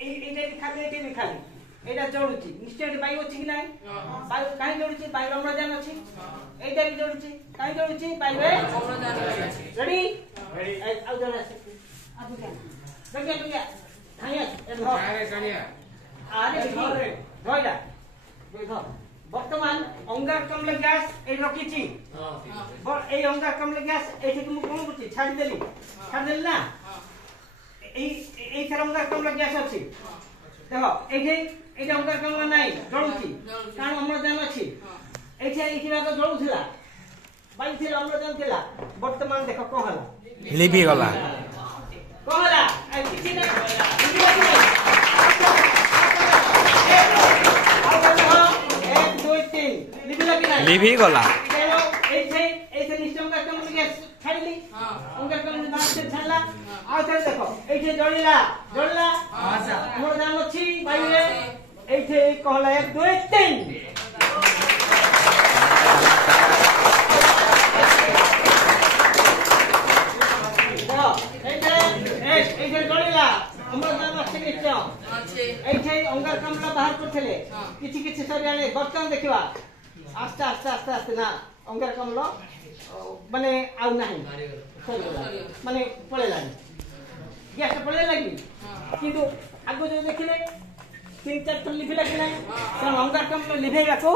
এইটা ବି ଖାଲି এইটা जोड़ुची निश्चय बायु अछि कि नाही बायु काहे जोड़ुची बायु अम्लजान अछि এইটা भी जोड़ुची काहे जोड़ुची बायु अम्लजान अछि रेडी आउ जण आसे आबु क्या लगे हाया अरे कनिया आरे धोइला देखो वर्तमान अंगारकाम्ल ग्यास ए रखिची এই अंगारकाम्ल ग्यास एठी तुम कोन बुची छाडी देली ना এই थर अंगारकाम्ल ग्यास अछि देखो एठी अंगारकाम्ल नाही जळुची कारण अम्लजान अछि एठी भाग जळुथिला बायु थिला अम्लजान थिला वर्तमान देखो को हला लिबी गला को हला ए किछि नाही लिबी गला ऐसे निश्चय अंगारकाम्ल ग्यास छाडली अंगारकाम्ल बाहर से छाडला आ थर देखो एठी जळिला अच्छा अम्लजान अछि बायु रे एठी कहला 1 2 3 अंगारकाम्ल बाहर करथिले किछि किछि सरियाले बर्तन देखिबा आस्ते आस्ते आस्ते आस्ते ना अंगारकाम्ल माने आउ नाही माने पळे लागी गैस पळे लागी किंतु आगो जो देखिले 3 4 लिभिला कि नाही अंगारकाम्ल लिभेगा को